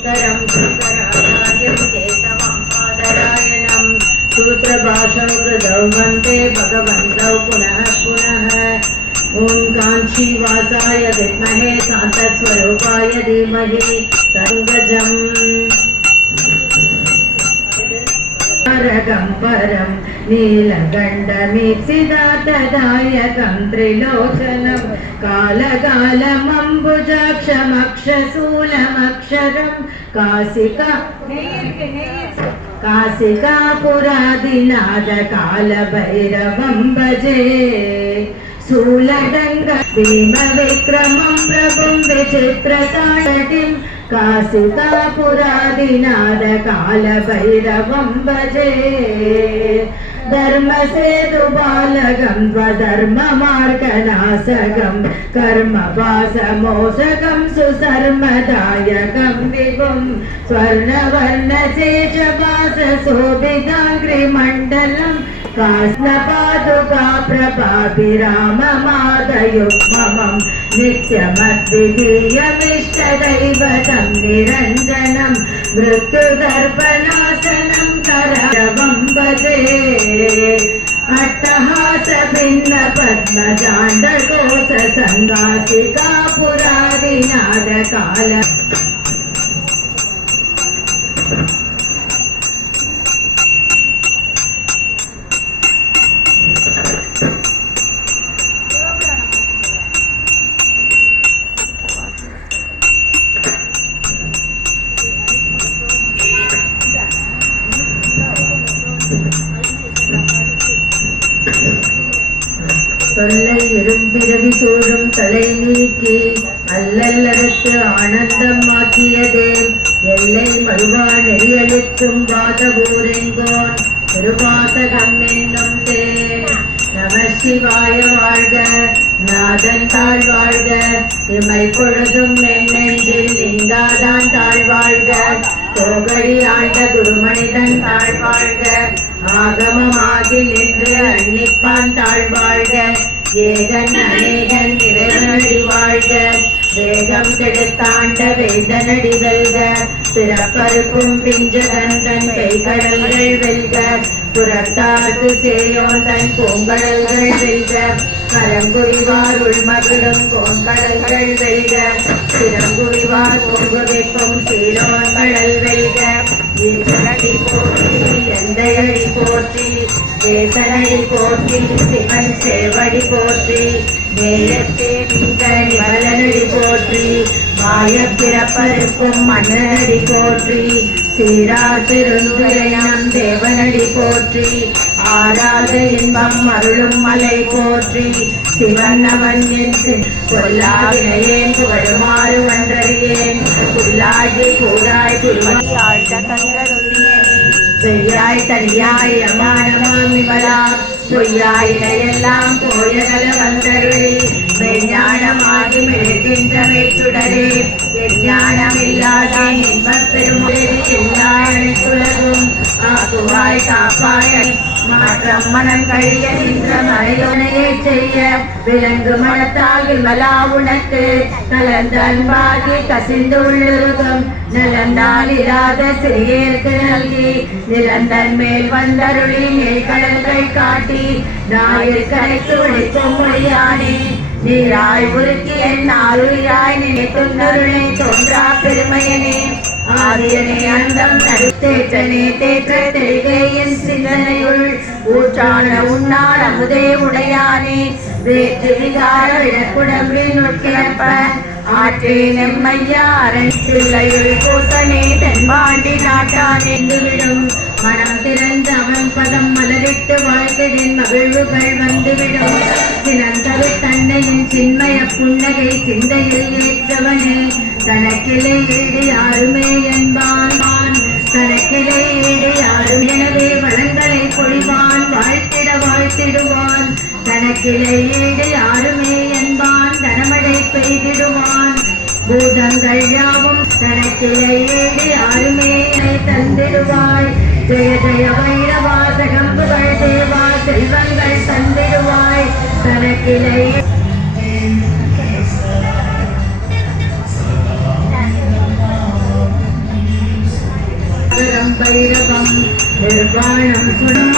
उत्तरं श्रीकराचार्यं केशवं पादरायणं। सूत्रभाषौ कृतौ वंदे भगवन्तौ पुनः पुनः ॐ काञ्चीवासाय विद्महे शान्तस्वरूपाय धीमहि तङ्गजम् నీలగండమిప్సిదాతదాయకం త్రిలోచనం కాలగాలమంబుజాక్షమక్షశూలమక్షరం కాశిక కాశికాపురాదినాద కాలభైరవం భజే శూలడంగ భీమవిక్రమం ప్రభుం విచిత్రకాళటిం కాశికాపురాదినాద కాలభైరవం భజే ధర్మసేతు బాలగం స్వధర్మ మార్గనాశకం కర్మ వాసమోసకం సుసర్మదాయకం విభుం. స్వర్ణవర్ణ చేచ వాస శోభితాగ్రిమండలం కాస్నపాదుకా ప్రభాభిరామమాదయుగ్మమం నిత్యమద్వితీయమిష్టదైవతం నిరంజనం మృత్యుదర్పణం கால. தொல்லை எறும்பிறவி சூழும் தலை நீக்கி அல்லல்லறுத்து ஆனந்தமாக்கியதே. எல்லை மறுவா நெறியளிக்கும் வாதபூரெங்கோன் திருவாசகம் என்னும் தே நம சிவாய வாழ்க நாதன் தாழ் வாழ்க. இமை பொழுதும் என்னெஞ்சில் நிந்தாதான் தாழ் வாழ்க. தோகழி ஆழ்ந்த குருமனிதன் தாழ் வாழ்க. ஆகமமாகி நின்று அன்னிப்பான் தாழ் வாழ்க. ஏகன் அநேகன் இறைவனடி வாழ்க. வேகம் கெடுத்தாண்ட வேதனடி வெல்க பிறப்பருக்கும் பிஞ்சகந்தன் கைகடல்கள் வெல்க புறத்தார்க்கு சேயோன் தன் பூங்கடல்கள் வெல்க கரங்குறிவார் உள்மகளும் கோண்கடல்கள் வெல்க சிறங்குறிவார் பொங்கு வைக்கும் சீரோங்கடல் வெல்க. ஈசனடி போற்றி எந்தையடி போற்றி தேசனடி போற்றி சிவன் சேவடி போற்றி நேயத்தே நின்ற போற்றி மாய பிறப்பருக்கும் மன்னனடி போற்றி சீரா திருந்துரையாம் தேவனடி போற்றி ஆராத இன்பம் அருளும் மலை போற்றி சிவன் அவன் என் சொல்லாவினையேன் புகழுமாறு வன்றறியேன் புல்லாகி கூடாய் புல்மணி ஆழ்த்த கங்கருளியனே பெரியாய் தனியாய் அமானமாம் இவளாம் பொய்யாய் இதையெல்லாம் வந்தருளி மெஞ்ஞானமாகி மிளகின்றவை சுடரே. விஞ்ஞானம் இல்லாத இன்பப் பெருமொழி எல்லா அனைத்துலகும் ஆக்குவாய் காப்பாய் மாற்றம் கழிய நின்ற மறையோனையை செய்ய விலங்கு மனத்தால் விமலா உனக்கு கலந்த அன்பாகி கசிந்து உள்ளுருகும் நிலந்தால் இராத சிறியேற்கு நல்கி நிலந்தன் மேல் வந்தருளி மேல்கடல்கள் காட்டி நாயிற்கனை துடிக்கும் மொழியானே நீராய் உருக்கி என் ஆளுயிராய் நினைத்துன்னருளை தோன்றா பெருமையனே. ஆதியனே அந்தம் நடுத்தேற்றனே தேற்ற தெளிகை என் சிந்தனையுள். ஊற்றான உன்னாள் அமுதே உடையானே. வேற்று விகார விடக்குடம்பி நுட்கிழப்ப. ஆற்றே நெம்மையா அரண் கூத்தனே கூசனே தென்பாண்டி நாட்டானே. விடும் மனம் திறந்து அவன் பதம் மலரிட்டு வாழ்க்கையின் மகிழ்வுகள் வந்துவிடும். சினந்தரு தன்னையின் சின்மய புன்னகை சிந்தையில் ஏற்றவனே. தனக்கிலே ஈடு யாருமே என்பான் தனக்கிலே ஈடு யாரும் எனவே வளங்களை பொழிவான் வாழ்த்திட வாழ்த்திடுவான். தனக்கிலே ஈடு யாருமே என்பான் தனமழை பெய்திடுவான் பூதங்கள் யாவும் தனக்கிலே ஈடு யாருமே தந்திடுவாய். ஜெய ஜெய வைரவாசகம் புகழ் தேவா செல்வங்கள் தந்திடுவாய். தனக்கிலே சொல்ல